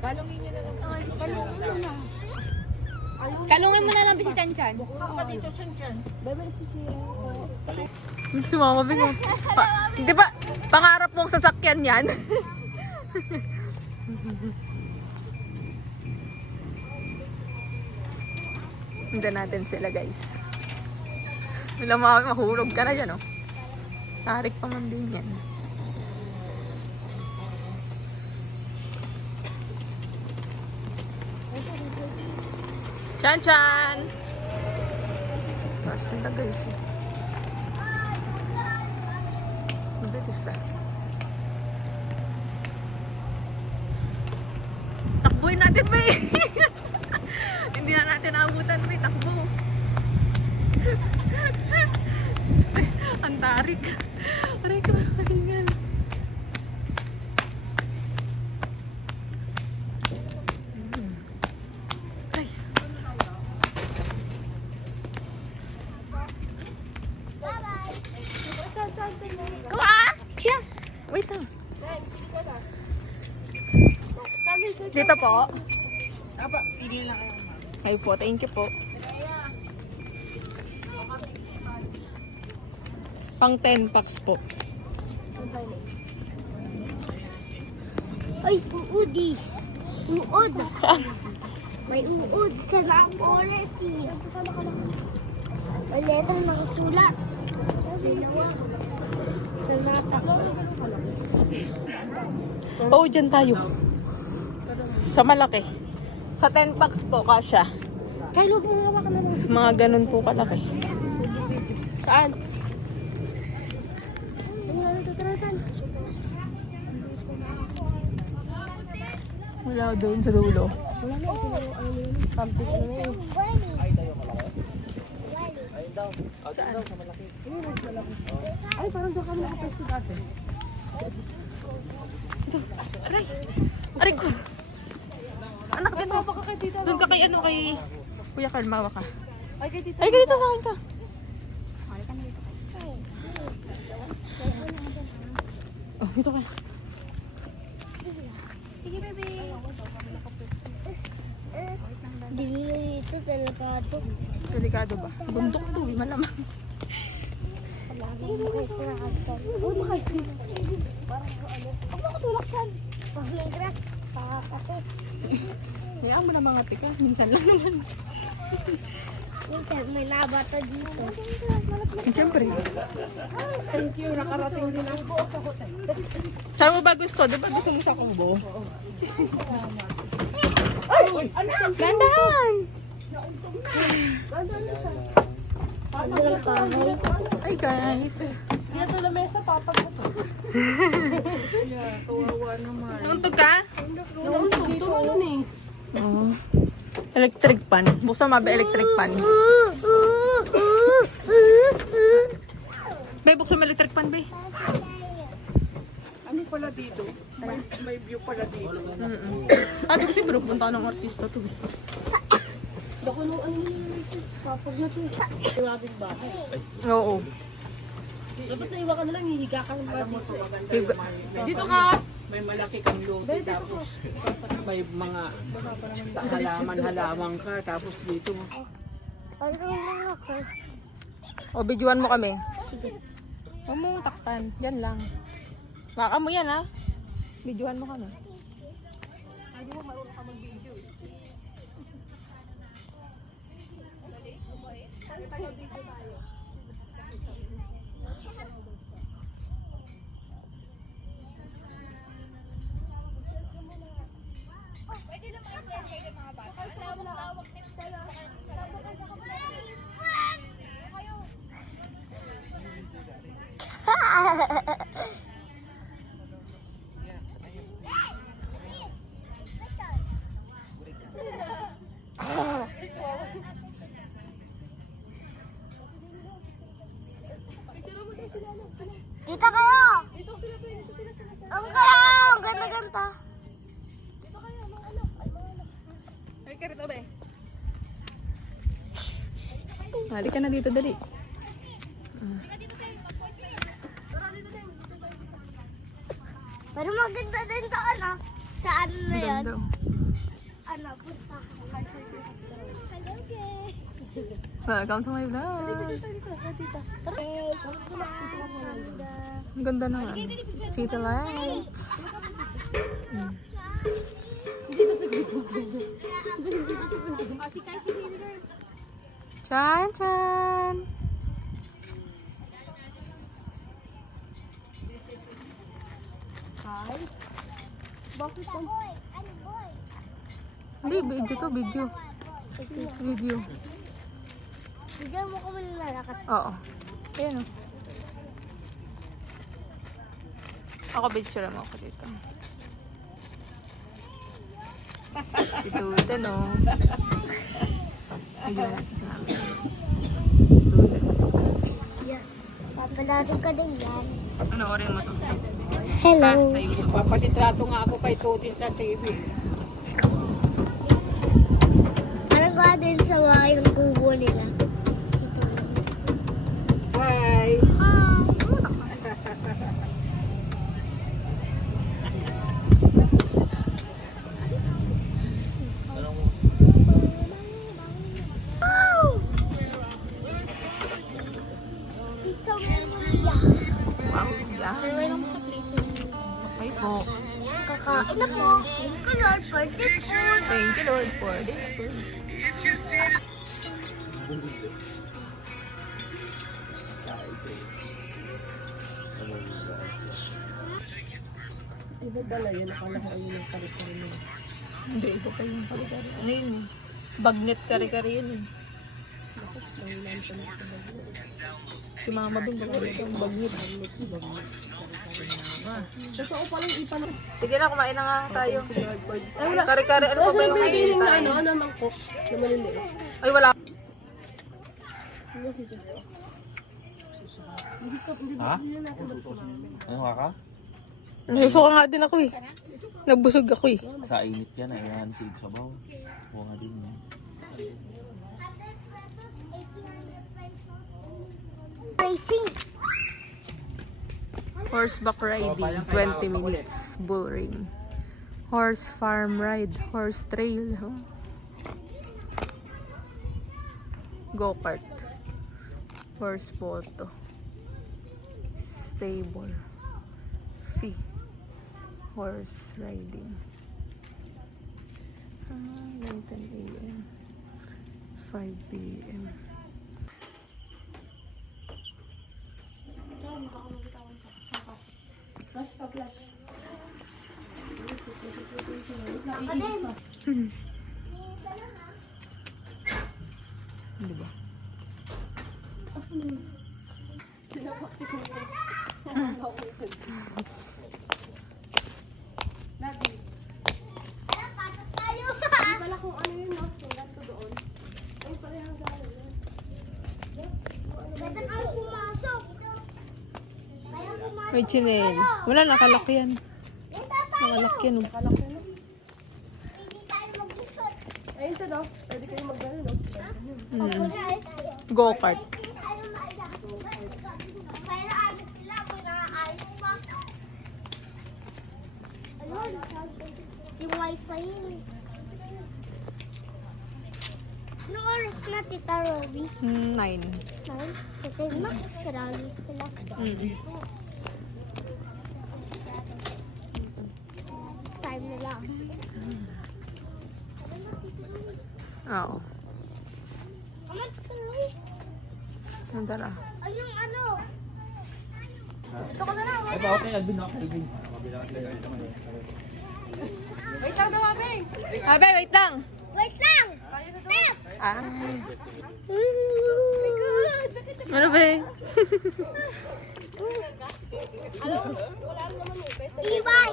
Kalungin niya na lang. Kalungin mo na lang si Chan Chan. Baka dito, Chan. Bye-bye si Tia. Sumama bing. Di ba, pangarap mong sasakyan yan? Hindan natin sila guys. Wala mahulog ka na dyan oh. Tarik pa man din yan. Chan Chan! Taas nila guys eh. Mabilis ah. Takbuhin natin ba eh. Hindi na natin naabutan ba eh. Takbo. Ang tarik. Aray ko, mahingal. Ay. Siya. Wait lang. Dito po. Aba, pili lang kayo. Ay po, thank you po. Pang 10 packs po. Ay, uudi. Uod. May uod sa Napoles. May letang nakasulat. Sa Napoles. Oo, dyan tayo. Sa malaki. Sa 10 packs po, kasya. Kaya mo nga ka na lang. Mga ganun po kalaki. Saan? Wala doon sa dulo. Ay, parang doon kami nakapwesto dati. Aray! Aray ko! Anak din mo. Doon ka kay ano kay Kuya Carl, mawa ka. Ay, kay tita. Ay, ganito sa akin ka. Oh, dito ka. Sige, baby. Dito sa lakado. Delikado ba? Bundok to, malamang. Oh, makasig. Ako makatulak saan? Pag-lingkras. Pakakate. Hayaan mo na mga tika. Minsan lang naman. Minsan may nabata dito. Siyempre. Thank you, nakarating din ako. Saan mo ba gusto? Di ba gusto mo sa kubo? Landahan! Hi guys. Dito na mesa, papa ko to. Kawawa naman. Nauntog ka? Nauntog dito, ano eh. Oo. Electric pan. Buksan mo ba electric pan? Bay, buksan mo electric pan, bay. Ano pala dito? May view pala dito. Ah, doon si Bro, punta ng artista to. Dako nung ano nito. Papag na to. Iwabing bahay. Oo. Dapat na iwa ka na lang, hihiga ka na dito. Dito ka. May malaki kang lote, tapos may mga halaman ka, tapos dito. O, videoan mo kami. Huwag mong takpan. Yan lang. Baka mo yan, ha? Videoan mo kami. Hindi mo marunong ka mag-video eh. Kita kayo! Ang kaya! Ang ganda-ganda! Halika rito, be. Halika na dito, dali. Pero maganda din doon, ah. Sa ano na yun? Ganda. Ano, punta. Welcome to my vlog. Ang ganda naman. City lights. Chan Chan. Bakit ang boy? Ano boy? Hindi, video to, video. Video. Bigyan mo kami nilalakat. Oo. Ayan o. Ako, picture mo ako dito. Ito, no. Video natin namin. Yeah. Papalarin ka din yan. Ano, orin mo to? Hello. Sa YouTube. Papalitrato nga ako kay Tutin sa CV. Parang ka din sa yung kubo nila. Hi! Pizza Maria. Wow, yan. Okay po. Kakain na po. Thank you Lord for this food. Thank you, Lord, for this food. Iba pala yun, nakalakaan yun ng kari-kari mo. Hindi, iba pa yung kari-kari. Ano yun eh? Bagnet kari-kari yun eh. Si mama dun, baka ito ang bagnet. Totoo palang ipan. Sige na, kumain na nga tayo. Kari-kari, ano pa ba yung Hindi na kain? ano, mangkok na maliliit. Ay, wala. Ha? Ano nga ka? Nasusuka nga din ako eh. Nagbusog ako eh. Sa init yan ay ano silog sabaw. Buha nga din yan. Racing. Horseback riding, 20 minutes. Bull ring. Horse farm ride, horse trail. Huh? Go-kart. Horse photo. Stable. Fee. Horse riding. 9:10 a.m. 5 p.m. Diba? Wala kung ano yun, no? Sulat ko doon. Ay, parehang gano'n yun. Pwede kayo pumasok. Ayaw pumasok. May chinel. Wala, nakalak yan. Nakalak yan. Oh. Hindi tayo mag-usot. Ayun to, no? Pwede kayo mag-gano, no? Go-kart. Pero ano sila, kung naaalis pa. Ayun, yung wifi yun. Anong oras na, Tita Robby? 9. 9? Kasi sarali sila. Time nila. Oo. Ano tuloy? Ang tara. Anong ano? Ay ba okay, Alvin ako, Alvin. Wait lang daw, Abe. Abe, wait lang. Wait lang! Step! Ah. Ano ba eh? Ibay!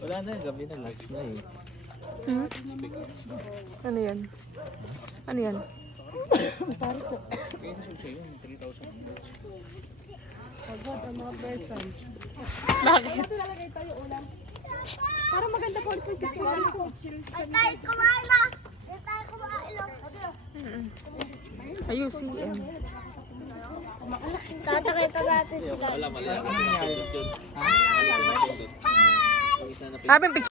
Wala na, gabi na, lunch na eh. Hmm? Ano yan? Ano yan? Bakit? Para maganda po ulit yung picture. Ay tayo kumain na! Ay tayo kumain na! Ayusin. Tatakita natin sila. Wala, mali. Ano nangyari doon? Ha? Ano nangyari doon? Ang isa na Happy picture.